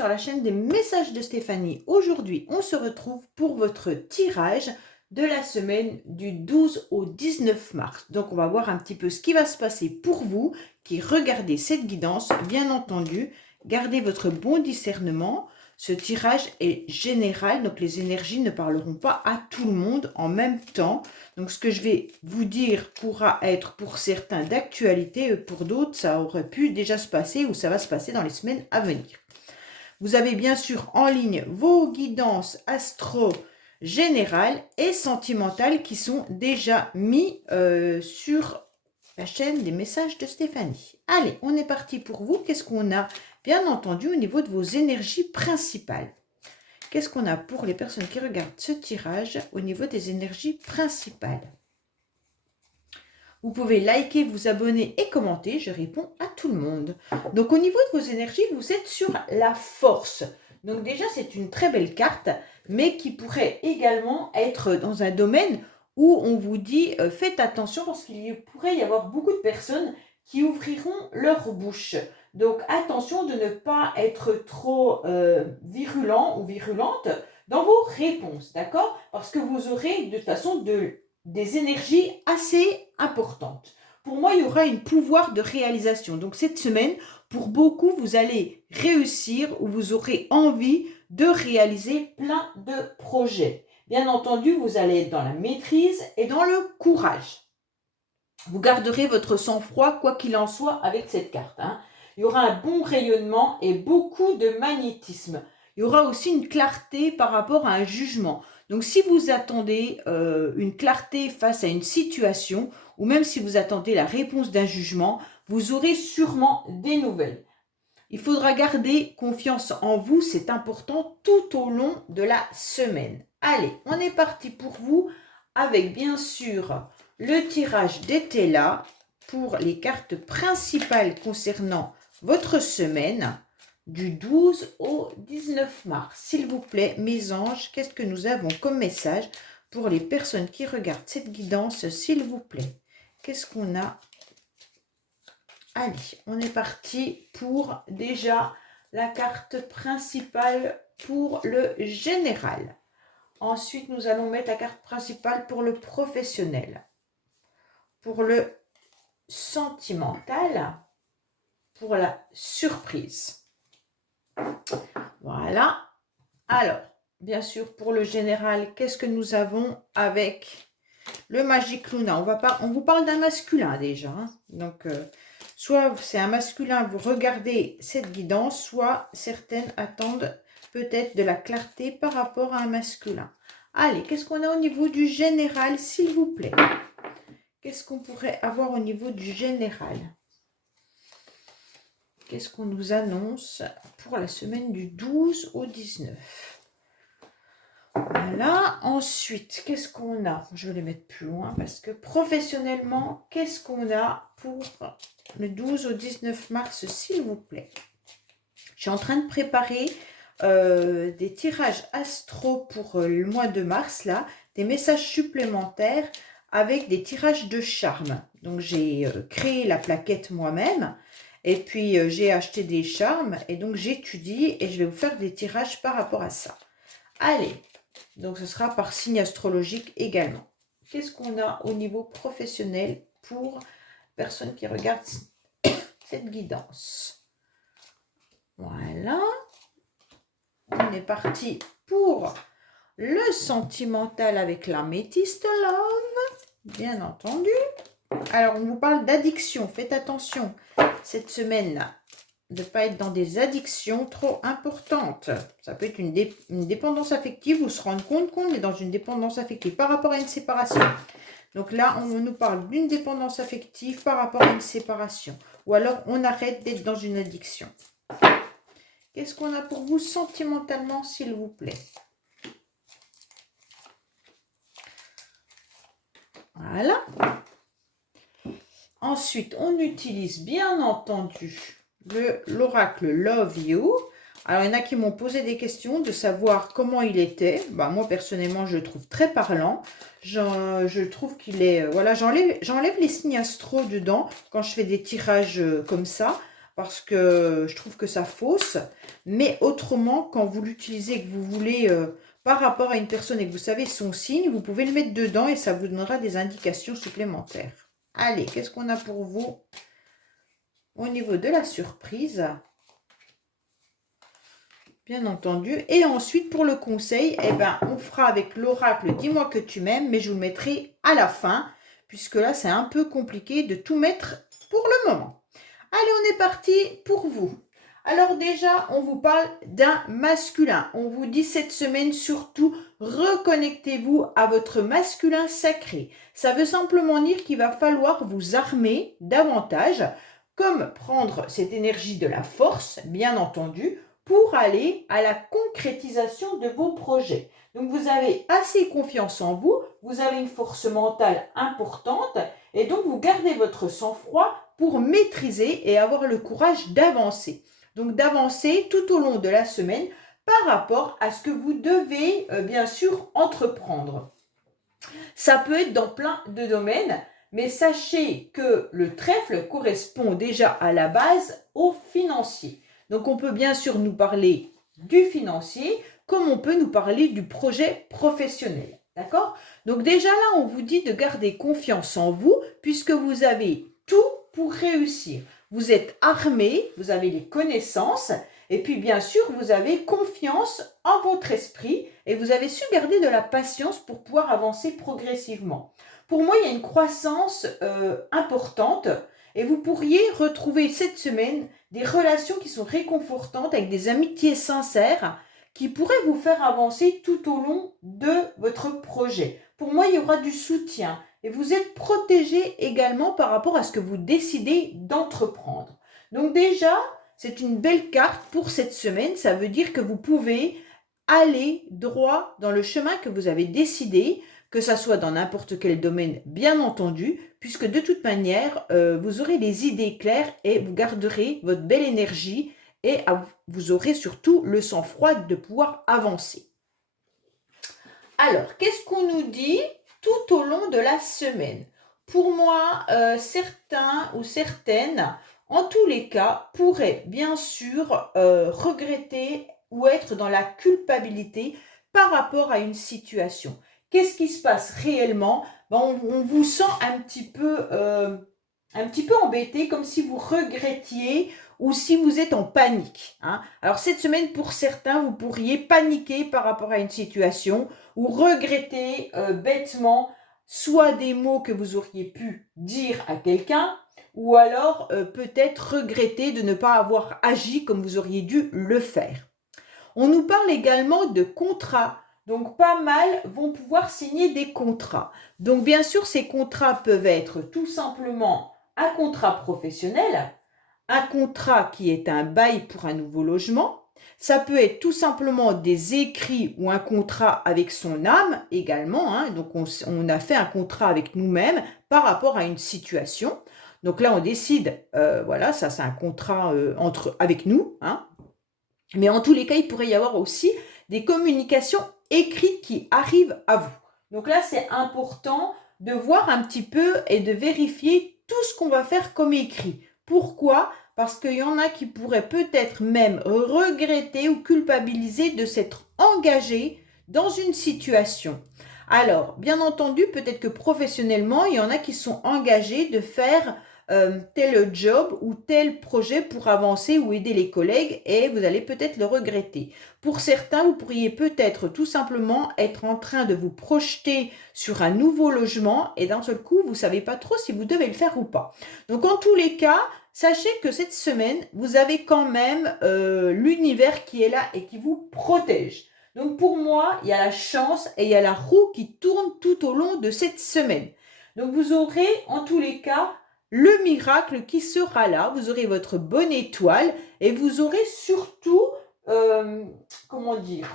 sur la chaîne des messages de Stéphanie. Aujourd'hui, on se retrouve pour votre tirage de la semaine du 12 au 19 mars. Donc, on va voir un petit peu ce qui va se passer pour vous qui regardez cette guidance. Bien entendu, gardez votre bon discernement. Ce tirage est général, donc les énergies ne parleront pas à tout le monde en même temps. Donc, ce que je vais vous dire pourra être pour certains d'actualité, pour d'autres, ça aurait pu déjà se passer ou ça va se passer dans les semaines à venir. Vous avez bien sûr en ligne vos guidances astro générales et sentimentales qui sont déjà mis sur la chaîne des messages de Stéphanie. Allez, on est parti pour vous. Qu'est-ce qu'on a bien entendu au niveau de vos énergies principales? Qu'est-ce qu'on a pour les personnes qui regardent ce tirage au niveau des énergies principales? Vous pouvez liker, vous abonner et commenter. Je réponds à tout le monde. Donc, au niveau de vos énergies, vous êtes sur la force. Donc, déjà, c'est une très belle carte, mais qui pourrait également être dans un domaine où on vous dit faites attention parce qu'il pourrait y avoir beaucoup de personnes qui ouvriront leur bouche. Donc, attention de ne pas être trop virulent ou virulente dans vos réponses, d'accord? Parce que vous aurez de toute façon des énergies assez importantes. Pour moi, il y aura un pouvoir de réalisation. Donc, cette semaine, pour beaucoup, vous allez réussir ou vous aurez envie de réaliser plein de projets. Bien entendu, vous allez être dans la maîtrise et dans le courage. Vous garderez votre sang-froid, quoi qu'il en soit, avec cette carte. Il y aura un bon rayonnement et beaucoup de magnétisme. Il y aura aussi une clarté par rapport à un jugement. Donc, si vous attendez une clarté face à une situation, ou même si vous attendez la réponse d'un jugement, vous aurez sûrement des nouvelles. Il faudra garder confiance en vous, c'est important tout au long de la semaine. Allez, on est parti pour vous avec bien sûr le tirage d'Etela pour les cartes principales concernant votre semaine du 12 au 19 mars. S'il vous plaît, mes anges, qu'est-ce que nous avons comme message pour les personnes qui regardent cette guidance, s'il vous plaît? Qu'est-ce qu'on a? Allez, on est parti pour déjà la carte principale pour le général. Ensuite, nous allons mettre la carte principale pour le professionnel. Pour le sentimental, pour la surprise. Voilà. Alors, bien sûr, pour le général, qu'est-ce que nous avons avec le Magic Luna? On vous parle d'un masculin déjà. Donc, soit c'est un masculin, vous regardez cette guidance, soit certaines attendent peut-être de la clarté par rapport à un masculin. Allez, qu'est-ce qu'on a au niveau du général, s'il vous plaît? Qu'est-ce qu'on pourrait avoir au niveau du général? Qu'est-ce qu'on nous annonce pour la semaine du 12 au 19? Voilà. Ensuite, qu'est-ce qu'on a? Je vais les mettre plus loin parce que professionnellement, qu'est-ce qu'on a pour le 12 au 19 mars, s'il vous plaît? Je suis en train de préparer des tirages astro pour le mois de mars, là, des messages supplémentaires avec des tirages de charme. Donc, j'ai créé la plaquette moi-même et puis j'ai acheté des charmes et donc j'étudie et je vais vous faire des tirages par rapport à ça. Allez, donc ce sera par signe astrologique également. Qu'est-ce qu'on a au niveau professionnel pour personnes qui regardent cette guidance? Voilà. On est parti pour le sentimental avec l'améthyste love, bien entendu. Alors, on vous parle d'addiction. Faites attention cette semaine de ne pas être dans des addictions trop importantes. Ça peut être une dépendance affective, vous se rendre compte qu'on est dans une dépendance affective par rapport à une séparation. Donc là, on nous parle d'une dépendance affective par rapport à une séparation. Ou alors, on arrête d'être dans une addiction. Qu'est-ce qu'on a pour vous sentimentalement, s'il vous plaît? Voilà. Ensuite, on utilise bien entendu l'oracle Love You. Alors, il y en a qui m'ont posé des questions de savoir comment il était. Bah, moi, personnellement, je le trouve très parlant. Je trouve qu'il est... voilà, j'enlève les signes astro dedans quand je fais des tirages comme ça. parce que je trouve que ça fausse. Mais autrement, quand vous l'utilisez et que vous voulez, par rapport à une personne et que vous savez son signe, vous pouvez le mettre dedans et ça vous donnera des indications supplémentaires. Allez, qu'est-ce qu'on a pour vous au niveau de la surprise? Bien entendu. Et ensuite, pour le conseil, eh ben, on fera avec l'oracle Dis-moi que tu m'aimes, mais je vous le mettrai à la fin, puisque là, c'est un peu compliqué de tout mettre pour le moment. Allez, on est parti pour vous. Alors déjà, on vous parle d'un masculin. On vous dit cette semaine surtout, reconnectez-vous à votre masculin sacré. Ça veut simplement dire qu'il va falloir vous armer davantage, comme prendre cette énergie de la force, bien entendu, pour aller à la concrétisation de vos projets. Donc vous avez assez confiance en vous, vous avez une force mentale importante et donc vous gardez votre sang-froid pour maîtriser et avoir le courage d'avancer. Donc d'avancer tout au long de la semaine par rapport à ce que vous devez bien sûr entreprendre. Ça peut être dans plein de domaines, mais sachez que le trèfle correspond déjà à la base au financier. Donc on peut bien sûr nous parler du financier, comme on peut nous parler du projet professionnel. D'accord? Donc déjà là, on vous dit de garder confiance en vous, puisque vous avez tout pour réussir. Vous êtes armé, vous avez les connaissances, et puis bien sûr, vous avez confiance en votre esprit et vous avez su garder de la patience pour pouvoir avancer progressivement. Pour moi, il y a une croissance importante et vous pourriez retrouver cette semaine des relations qui sont réconfortantes avec des amitiés sincères qui pourraient vous faire avancer tout au long de votre projet. Pour moi, il y aura du soutien et vous êtes protégé également par rapport à ce que vous décidez d'entreprendre. Donc déjà, c'est une belle carte pour cette semaine. Ça veut dire que vous pouvez aller droit dans le chemin que vous avez décidé, que ça soit dans n'importe quel domaine, bien entendu, puisque de toute manière, vous aurez les idées claires et vous garderez votre belle énergie et vous aurez surtout le sang-froid de pouvoir avancer. Alors, qu'est-ce qu'on nous dit tout au long de la semaine? Pour moi, certains ou certaines, en tous les cas, pourraient bien sûr regretter ou être dans la culpabilité par rapport à une situation. Qu'est-ce qui se passe réellement? On vous sent un petit peu embêté, comme si vous regrettiez ou si vous êtes en panique. Hein. Alors cette semaine, pour certains, vous pourriez paniquer par rapport à une situation ou regretter bêtement soit des mots que vous auriez pu dire à quelqu'un, ou alors peut-être regretter de ne pas avoir agi comme vous auriez dû le faire. On nous parle également de contrats. Donc pas mal vont pouvoir signer des contrats. Donc bien sûr, ces contrats peuvent être tout simplement un contrat professionnel, un contrat qui est un bail pour un nouveau logement. Ça peut être tout simplement des écrits ou un contrat avec son âme également. Hein. Donc on a fait un contrat avec nous-mêmes par rapport à une situation. Donc là, on décide, voilà, ça c'est un contrat avec nous. Hein. Mais en tous les cas, il pourrait y avoir aussi des communications écrites qui arrivent à vous. Donc là, c'est important de voir un petit peu et de vérifier tout ce qu'on va faire comme écrit. Pourquoi? Parce qu'il y en a qui pourraient peut-être même regretter ou culpabiliser de s'être engagés dans une situation. Alors, bien entendu, peut-être que professionnellement, il y en a qui sont engagés de faire tel job ou tel projet pour avancer ou aider les collègues et vous allez peut-être le regretter. Pour certains, vous pourriez peut-être tout simplement être en train de vous projeter sur un nouveau logement et d'un seul coup, vous ne savez pas trop si vous devez le faire ou pas. Donc en tous les cas, sachez que cette semaine, vous avez quand même l'univers qui est là et qui vous protège. Donc pour moi, il y a la chance et il y a la roue qui tourne tout au long de cette semaine. Donc vous aurez en tous les cas le miracle qui sera là, vous aurez votre bonne étoile et vous aurez surtout, comment dire,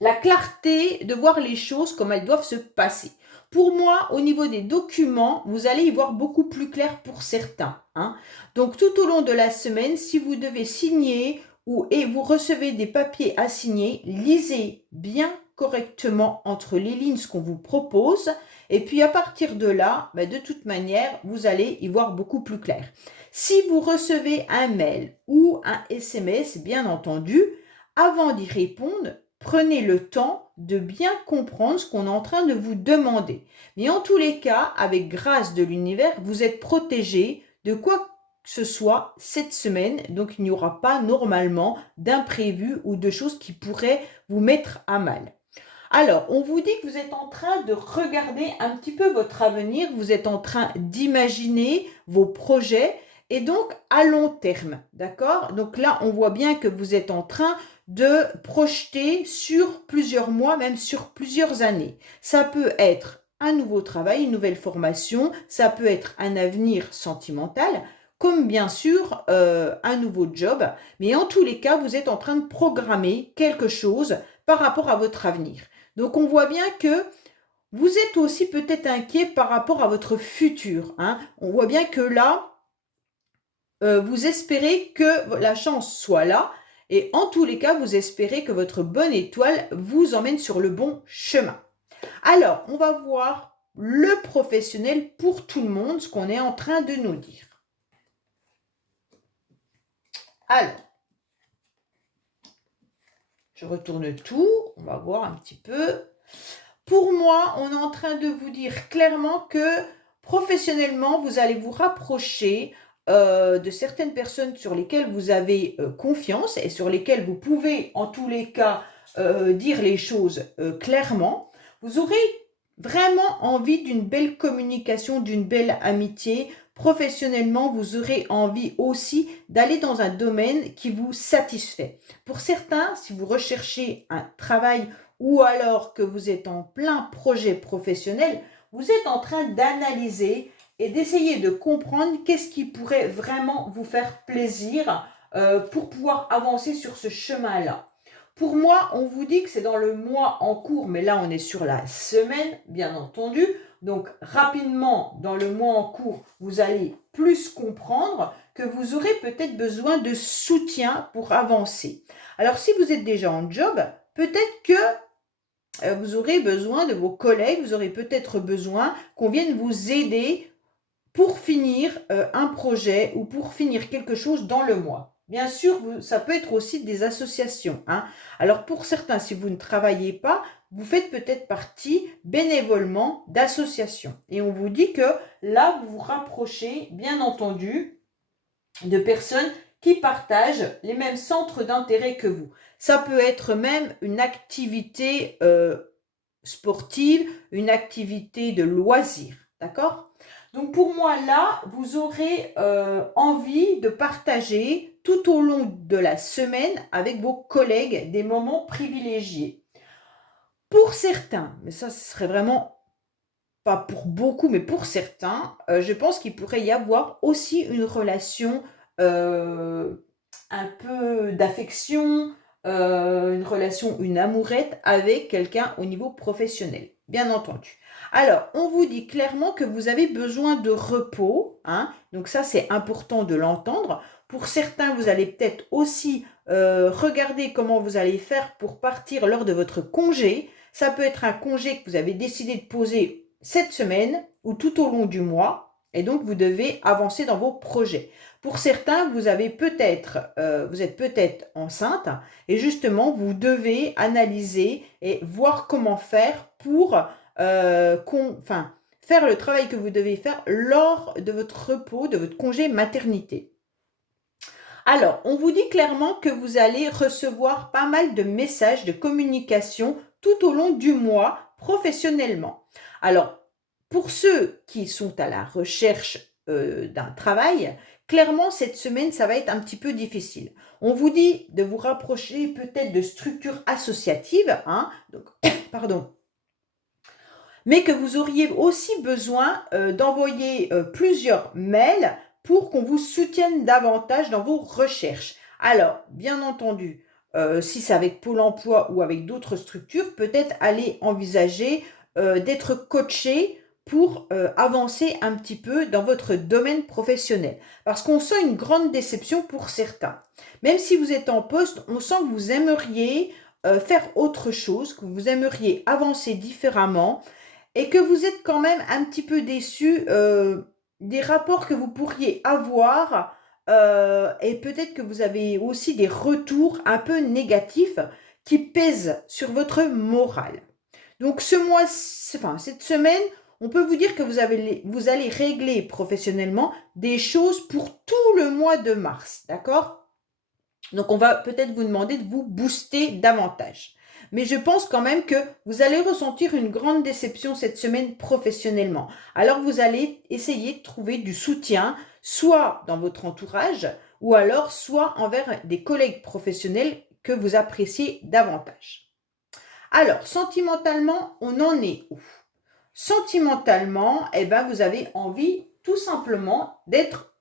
la clarté de voir les choses comme elles doivent se passer. Pour moi, au niveau des documents, vous allez y voir beaucoup plus clair pour certains. Hein. Donc tout au long de la semaine, si vous devez signer et vous recevez des papiers à signer, lisez bien correctement entre les lignes ce qu'on vous propose. Et puis à partir de là, de toute manière, vous allez y voir beaucoup plus clair. Si vous recevez un mail ou un SMS, bien entendu, avant d'y répondre, prenez le temps de bien comprendre ce qu'on est en train de vous demander. Mais en tous les cas, avec grâce de l'univers, vous êtes protégé de quoi que ce soit cette semaine. Donc, il n'y aura pas normalement d'imprévus ou de choses qui pourraient vous mettre à mal. Alors, on vous dit que vous êtes en train de regarder un petit peu votre avenir, vous êtes en train d'imaginer vos projets et donc à long terme, d'accord? Donc là, on voit bien que vous êtes en train de projeter sur plusieurs mois, même sur plusieurs années. Ça peut être un nouveau travail, une nouvelle formation, ça peut être un avenir sentimental, comme bien sûr un nouveau job, mais en tous les cas, vous êtes en train de programmer quelque chose par rapport à votre avenir. Donc, on voit bien que vous êtes aussi peut-être inquiet par rapport à votre futur. On voit bien que là, vous espérez que la chance soit là. Et en tous les cas, vous espérez que votre bonne étoile vous emmène sur le bon chemin. Alors, on va voir le professionnel pour tout le monde, ce qu'on est en train de nous dire. Alors, je retourne tout. On va voir un petit peu. Pour moi, on est en train de vous dire clairement que professionnellement, vous allez vous rapprocher de certaines personnes sur lesquelles vous avez confiance et sur lesquelles vous pouvez, en tous les cas, dire les choses clairement. Vous aurez vraiment envie d'une belle communication, d'une belle amitié. Professionnellement, vous aurez envie aussi d'aller dans un domaine qui vous satisfait. Pour certains, si vous recherchez un travail ou alors que vous êtes en plein projet professionnel, vous êtes en train d'analyser et d'essayer de comprendre qu'est-ce qui pourrait vraiment vous faire plaisir pour pouvoir avancer sur ce chemin-là. Pour moi, on vous dit que c'est dans le mois en cours, mais là, on est sur la semaine, bien entendu. Donc, rapidement, dans le mois en cours, vous allez plus comprendre que vous aurez peut-être besoin de soutien pour avancer. Alors, si vous êtes déjà en job, peut-être que vous aurez besoin de vos collègues, vous aurez peut-être besoin qu'on vienne vous aider pour finir un projet ou pour finir quelque chose dans le mois. Bien sûr, ça peut être aussi des associations. Alors pour certains, si vous ne travaillez pas, vous faites peut-être partie bénévolement d'associations. Et on vous dit que là, vous vous rapprochez, bien entendu, de personnes qui partagent les mêmes centres d'intérêt que vous. Ça peut être même une activité sportive, une activité de loisir. D'accord ? Donc pour moi là, vous aurez envie de partager tout au long de la semaine avec vos collègues des moments privilégiés. Pour certains, mais ça ce serait vraiment pas pour beaucoup, mais pour certains, je pense qu'il pourrait y avoir aussi une relation un peu d'affection, une relation, une amourette avec quelqu'un au niveau professionnel, bien entendu. Alors, on vous dit clairement que vous avez besoin de repos, donc ça c'est important de l'entendre. Pour certains, vous allez peut-être aussi regarder comment vous allez faire pour partir lors de votre congé. Ça peut être un congé que vous avez décidé de poser cette semaine ou tout au long du mois, et donc vous devez avancer dans vos projets. Pour certains, vous êtes peut-être enceinte et justement, vous devez analyser et voir comment faire pour faire le travail que vous devez faire lors de votre repos, de votre congé maternité. Alors, on vous dit clairement que vous allez recevoir pas mal de messages de communication tout au long du mois professionnellement. Alors, pour ceux qui sont à la recherche d'un travail, clairement, cette semaine, ça va être un petit peu difficile. On vous dit de vous rapprocher peut-être de structures associatives, donc, pardon, mais que vous auriez aussi besoin d'envoyer plusieurs mails pour qu'on vous soutienne davantage dans vos recherches. Alors, bien entendu, si c'est avec Pôle emploi ou avec d'autres structures, peut-être aller envisager d'être coaché pour avancer un petit peu dans votre domaine professionnel. Parce qu'on sent une grande déception pour certains. Même si vous êtes en poste, on sent que vous aimeriez faire autre chose, que vous aimeriez avancer différemment et que vous êtes quand même un petit peu déçu des rapports que vous pourriez avoir et peut-être que vous avez aussi des retours un peu négatifs qui pèsent sur votre morale. Donc ce mois, enfin cette semaine, on peut vous dire que vous allez régler professionnellement des choses pour tout le mois de mars, d'accord? Donc on va peut-être vous demander de vous booster davantage. Mais je pense quand même que vous allez ressentir une grande déception cette semaine professionnellement. Alors vous allez essayer de trouver du soutien, soit dans votre entourage, ou alors soit envers des collègues professionnels que vous appréciez davantage. Alors, sentimentalement, on en est où? Sentimentalement, eh ben, vous avez envie tout simplement d'être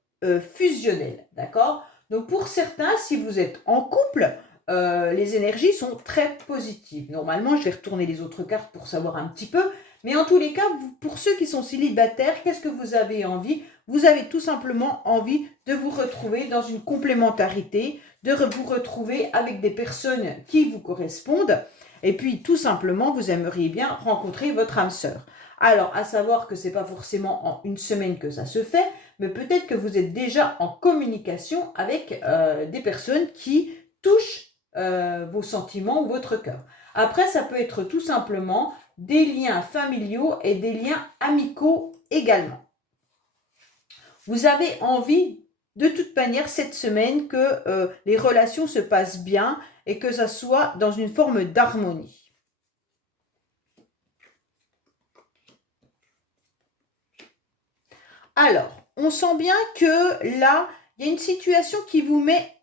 fusionnel, d'accord? Donc pour certains, si vous êtes en couple, les énergies sont très positives. Normalement, je vais retourner les autres cartes pour savoir un petit peu. Mais en tous les cas, pour ceux qui sont célibataires, qu'est-ce que vous avez envie? Vous avez tout simplement envie de vous retrouver dans une complémentarité, de vous retrouver avec des personnes qui vous correspondent. Et puis, tout simplement, vous aimeriez bien rencontrer votre âme sœur. Alors, à savoir que ce n'est pas forcément en une semaine que ça se fait, mais peut-être que vous êtes déjà en communication avec des personnes qui touchent vos sentiments ou votre cœur. Après, ça peut être tout simplement des liens familiaux et des liens amicaux également. Vous avez envie, de toute manière, cette semaine, que les relations se passent bien et que ça soit dans une forme d'harmonie. Alors, on sent bien que là, il y a une situation qui vous met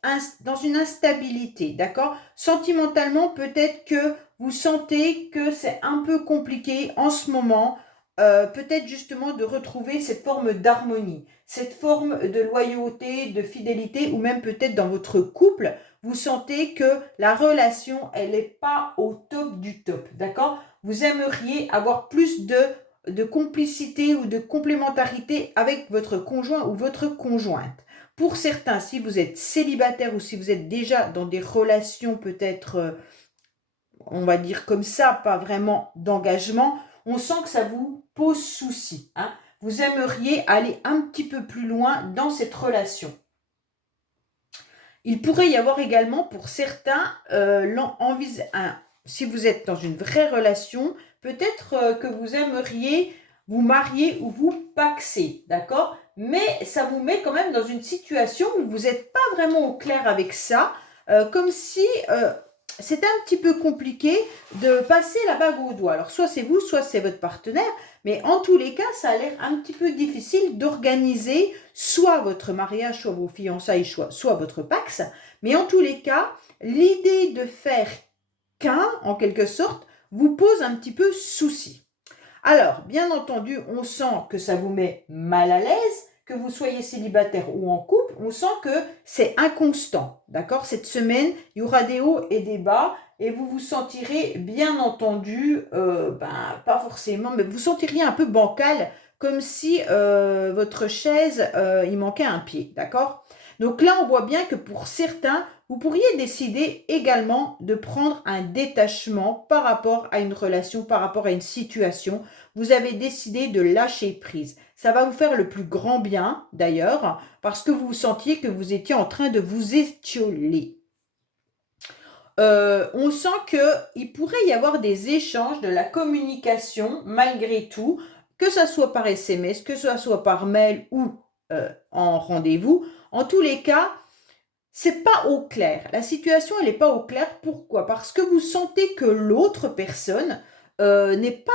dans une instabilité, d'accord? Sentimentalement, peut-être que vous sentez que c'est un peu compliqué en ce moment, peut-être justement de retrouver cette forme d'harmonie, cette forme de loyauté, de fidélité, ou même peut-être dans votre couple, vous sentez que la relation, elle n'est pas au top du top, d'accord? Vous aimeriez avoir plus de complicité ou de complémentarité avec votre conjoint ou votre conjointe. Pour certains, si vous êtes célibataire ou si vous êtes déjà dans des relations peut-être, on va dire comme ça, pas vraiment d'engagement, on sent que ça vous pose souci, hein. Vous aimeriez aller un petit peu plus loin dans cette relation. Il pourrait y avoir également pour certains, si vous êtes dans une vraie relation, peut-être que vous aimeriez vous marier ou vous paxer, d'accord? Mais ça vous met quand même dans une situation où vous n'êtes pas vraiment au clair avec ça, comme si c'était un petit peu compliqué de passer la bague au doigt. Alors soit c'est vous, soit c'est votre partenaire, mais en tous les cas, ça a l'air un petit peu difficile d'organiser soit votre mariage, soit vos fiançailles, soit votre pax. Mais en tous les cas, l'idée de faire qu'un, en quelque sorte, vous pose un petit peu souci. Alors, bien entendu, on sent que ça vous met mal à l'aise, que vous soyez célibataire ou en couple, on sent que c'est inconstant, d'accord? Cette semaine, il y aura des hauts et des bas, et vous vous sentirez, bien entendu, pas forcément, mais vous sentirez un peu bancal, comme si votre chaise, il manquait un pied, d'accord? Donc là, on voit bien que pour certains, vous pourriez décider également de prendre un détachement par rapport à une relation, par rapport à une situation. Vous avez décidé de lâcher prise. Ça va vous faire le plus grand bien, d'ailleurs, parce que vous sentiez que vous étiez en train de vous étioler. On sent qu'il pourrait y avoir des échanges, de la communication, malgré tout, que ça soit par SMS, que ça soit par mail ou en rendez-vous. En tous les cas, c'est pas au clair. La situation, elle n'est pas au clair. Pourquoi? Parce que vous sentez que l'autre personne c'est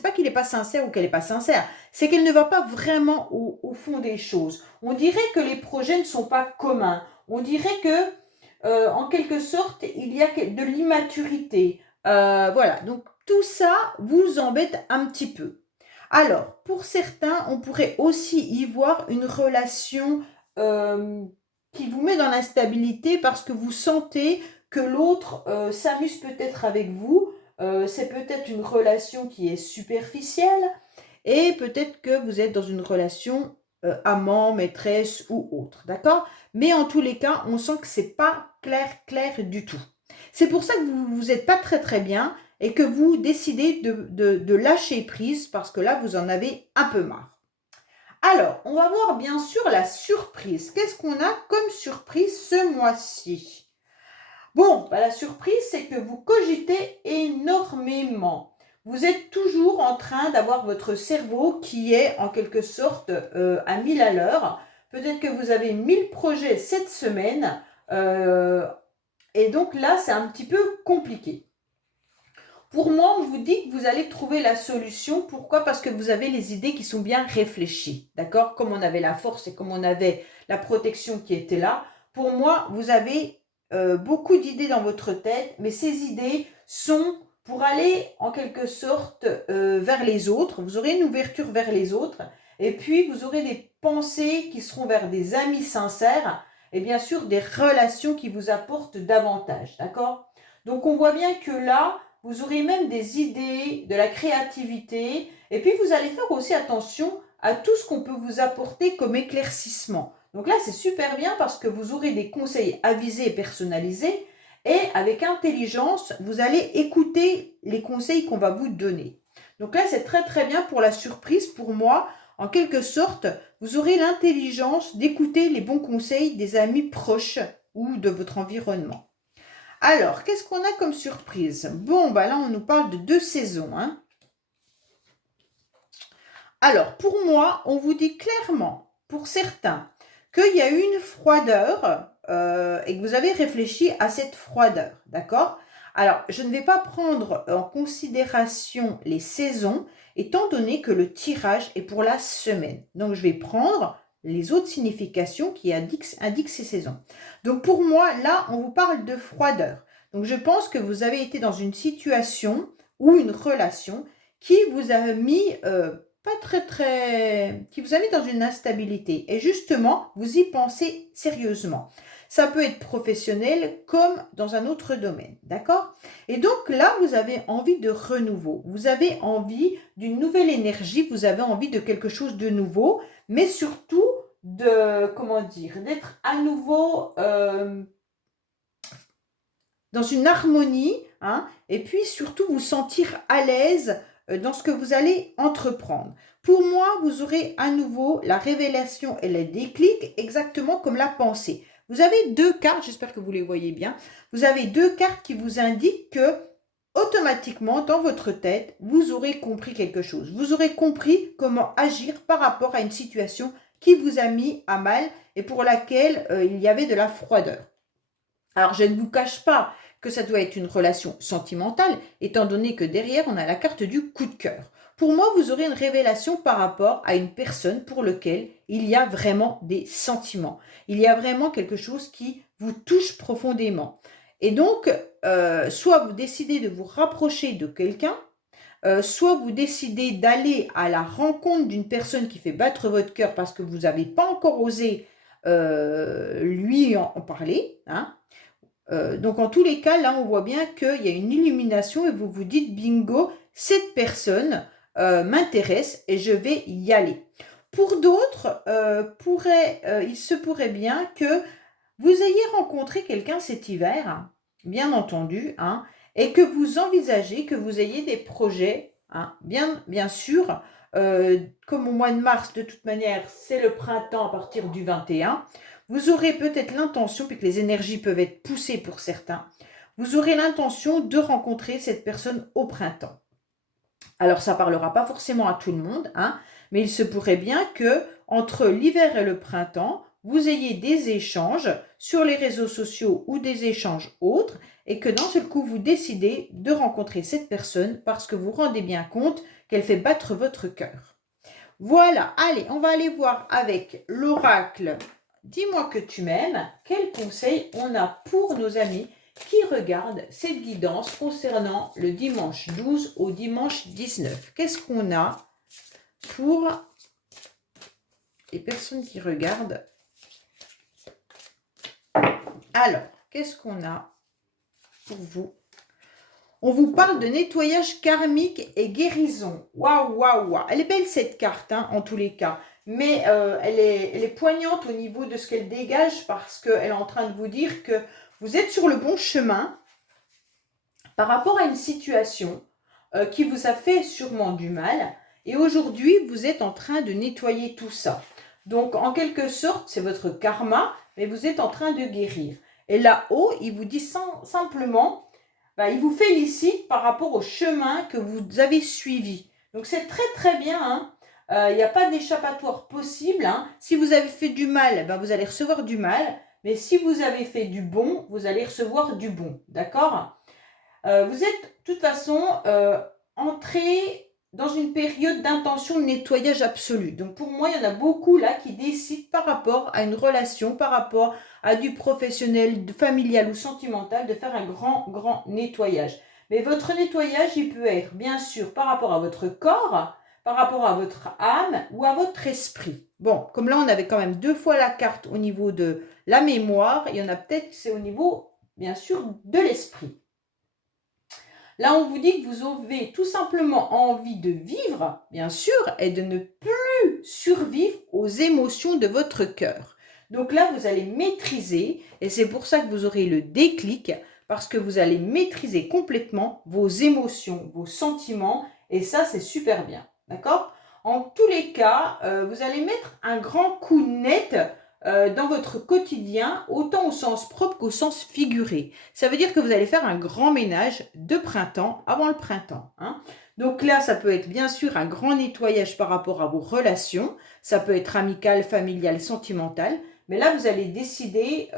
pas qu'il n'est pas sincère ou qu'elle n'est pas sincère, c'est qu'elle ne va pas vraiment au fond des choses. On dirait que les projets ne sont pas communs. On dirait que, en quelque sorte, il y a de l'immaturité. Voilà, donc tout ça vous embête un petit peu. Alors, pour certains, on pourrait aussi y voir une relation euh, qui vous met dans l'instabilité parce que vous sentez que l'autre s'amuse peut-être avec vous. C'est peut-être une relation qui est superficielle et peut-être que vous êtes dans une relation amant, maîtresse ou autre, d'accord? Mais en tous les cas, on sent que c'est pas clair du tout. C'est pour ça que vous n'êtes pas très très bien et que vous décidez de lâcher prise parce que là, vous en avez un peu marre. Alors, on va voir bien sûr la surprise. Qu'est-ce qu'on a comme surprise ce mois-ci? Bon, bah, la surprise, c'est que vous cogitez énormément. Vous êtes toujours en train d'avoir votre cerveau qui est en quelque sorte à 1000 à l'heure. Peut-être que vous avez 1000 projets cette semaine. Et donc là, c'est un petit peu compliqué. Pour moi, on vous dit que vous allez trouver la solution. Pourquoi? Parce que vous avez les idées qui sont bien réfléchies. D'accord? Comme on avait la force et comme on avait la protection qui était là. Pour moi, vous avez beaucoup d'idées dans votre tête, mais ces idées sont pour aller en quelque sorte vers les autres. Vous aurez une ouverture vers les autres. Et puis, vous aurez des pensées qui seront vers des amis sincères et bien sûr des relations qui vous apportent davantage. D'accord? Donc, on voit bien que là, vous aurez même des idées, de la créativité. Et puis, vous allez faire aussi attention à tout ce qu'on peut vous apporter comme éclaircissement. Donc là, c'est super bien parce que vous aurez des conseils avisés et personnalisés. Et avec intelligence, vous allez écouter les conseils qu'on va vous donner. Donc là, c'est très très bien pour la surprise. Pour moi, en quelque sorte, vous aurez l'intelligence d'écouter les bons conseils des amis proches ou de votre environnement. Alors, qu'est-ce qu'on a comme surprise? Bon, bah là, on nous parle de 2 saisons. Hein. Alors, pour moi, on vous dit clairement, pour certains, qu'il y a eu une froideur et que vous avez réfléchi à cette froideur. D'accord? Alors, je ne vais pas prendre en considération les saisons, étant donné que le tirage est pour la semaine. Donc, je vais prendre les autres significations qui indiquent ces saisons. Donc, pour moi, là, on vous parle de froideur. Donc, je pense que vous avez été dans une situation ou une relation qui vous a mis pas très, qui vous a mis dans une instabilité. Et justement, vous y pensez sérieusement. Ça peut être professionnel comme dans un autre domaine, d'accord? Et donc là, vous avez envie de renouveau. Vous avez envie d'une nouvelle énergie. Vous avez envie de quelque chose de nouveau, mais surtout de, comment dire, d'être à nouveau dans une harmonie, hein, et puis surtout vous sentir à l'aise dans ce que vous allez entreprendre. Pour moi, vous aurez à nouveau la révélation et le déclic exactement comme la pensée. Vous avez 2 cartes, j'espère que vous les voyez bien. Vous avez 2 cartes qui vous indiquent que automatiquement, dans votre tête, vous aurez compris quelque chose. Vous aurez compris comment agir par rapport à une situation qui vous a mis à mal et pour laquelle il y avait de la froideur. Alors, je ne vous cache pas que ça doit être une relation sentimentale, étant donné que derrière, on a la carte du coup de cœur. Pour moi, vous aurez une révélation par rapport à une personne pour laquelle il y a vraiment des sentiments. Il y a vraiment quelque chose qui vous touche profondément. Et donc, soit vous décidez de vous rapprocher de quelqu'un, soit vous décidez d'aller à la rencontre d'une personne qui fait battre votre cœur parce que vous n'avez pas encore osé lui en parler, hein. Donc en tous les cas, là, on voit bien qu'il y a une illumination et vous vous dites, bingo, cette personne m'intéresse et je vais y aller. Pour d'autres, il se pourrait bien que vous ayez rencontré quelqu'un cet hiver, hein, bien entendu, hein, et que vous envisagez que vous ayez des projets, hein, bien sûr, comme au mois de mars, de toute manière, c'est le printemps à partir du 21. Vous aurez peut-être l'intention, puisque les énergies peuvent être poussées pour certains, vous aurez l'intention de rencontrer cette personne au printemps. Alors, ça ne parlera pas forcément à tout le monde, hein, mais il se pourrait bien que entre l'hiver et le printemps, vous ayez des échanges sur les réseaux sociaux ou des échanges autres, et que d'un seul coup, vous décidez de rencontrer cette personne parce que vous vous rendez bien compte qu'elle fait battre votre cœur. Voilà, allez, on va aller voir avec l'oracle. Dis-moi que tu m'aimes. Quel conseil on a pour nos amis qui regardent cette guidance concernant le dimanche 12 au dimanche 19? Qu'est-ce qu'on a pour les personnes qui regardent? Alors, qu'est-ce qu'on a pour vous? On vous parle de nettoyage karmique et guérison. Waouh, waouh, waouh. Elle est belle cette carte, hein, en tous les cas. Mais elle est poignante au niveau de ce qu'elle dégage parce qu'elle est en train de vous dire que vous êtes sur le bon chemin. par rapport à une situation qui vous a fait sûrement du mal. Et aujourd'hui, vous êtes en train de nettoyer tout ça. Donc, en quelque sorte, c'est votre karma, mais vous êtes en train de guérir. Et là-haut, il vous dit simplement, il vous félicite par rapport au chemin que vous avez suivi. Donc, c'est très, très bien. Hein. Il n'y a pas d'échappatoire possible. Hein. Si vous avez fait du mal, vous allez recevoir du mal. Mais si vous avez fait du bon, vous allez recevoir du bon. D'accord ? Vous êtes de toute façon entré dans une période d'intention de nettoyage absolu. Donc pour moi, il y en a beaucoup là qui décident par rapport à une relation, par rapport à du professionnel, familial ou sentimental, de faire un grand, grand nettoyage. Mais votre nettoyage, il peut être bien sûr par rapport à votre corps, par rapport à votre âme ou à votre esprit. Bon, comme là, on avait quand même 2 fois la carte au niveau de la mémoire, il y en a peut-être que c'est au niveau, bien sûr, de l'esprit. Là, on vous dit que vous avez tout simplement envie de vivre, bien sûr, et de ne plus survivre aux émotions de votre cœur. Donc là, vous allez maîtriser, et c'est pour ça que vous aurez le déclic, parce que vous allez maîtriser complètement vos émotions, vos sentiments, et ça, c'est super bien. D'accord ? En tous les cas, vous allez mettre un grand coup net dans votre quotidien, autant au sens propre qu'au sens figuré. Ça veut dire que vous allez faire un grand ménage de printemps avant le printemps. Hein. Donc là, ça peut être bien sûr un grand nettoyage par rapport à vos relations. Ça peut être amical, familial, sentimental. Mais là, vous allez décider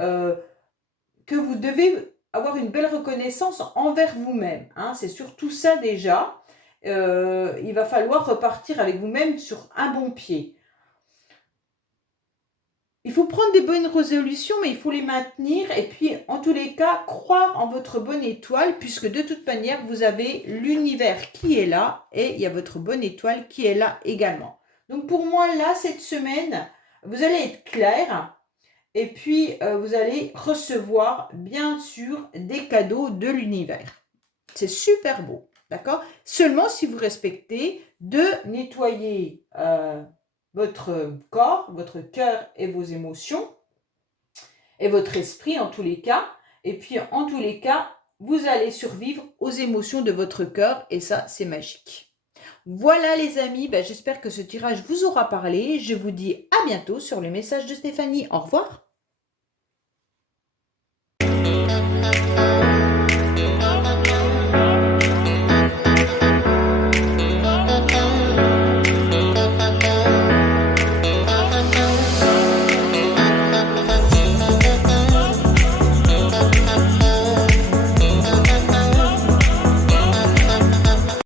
que vous devez avoir une belle reconnaissance envers vous-même. Hein. C'est surtout ça déjà. Il va falloir repartir avec vous-même sur un bon pied. Il faut prendre des bonnes résolutions, mais il faut les maintenir. Et puis, en tous les cas, croire en votre bonne étoile, puisque de toute manière, vous avez l'univers qui est là et il y a votre bonne étoile qui est là également. Donc, pour moi, là, cette semaine, vous allez être clair. Et puis, vous allez recevoir, bien sûr, des cadeaux de l'univers. C'est super beau, d'accord ? Seulement si vous respectez de nettoyer votre corps, votre cœur et vos émotions, et votre esprit en tous les cas. Et puis, en tous les cas, vous allez survivre aux émotions de votre cœur, et ça, c'est magique. Voilà les amis, j'espère que ce tirage vous aura parlé. Je vous dis à bientôt sur le message de Stéphanie. Au revoir.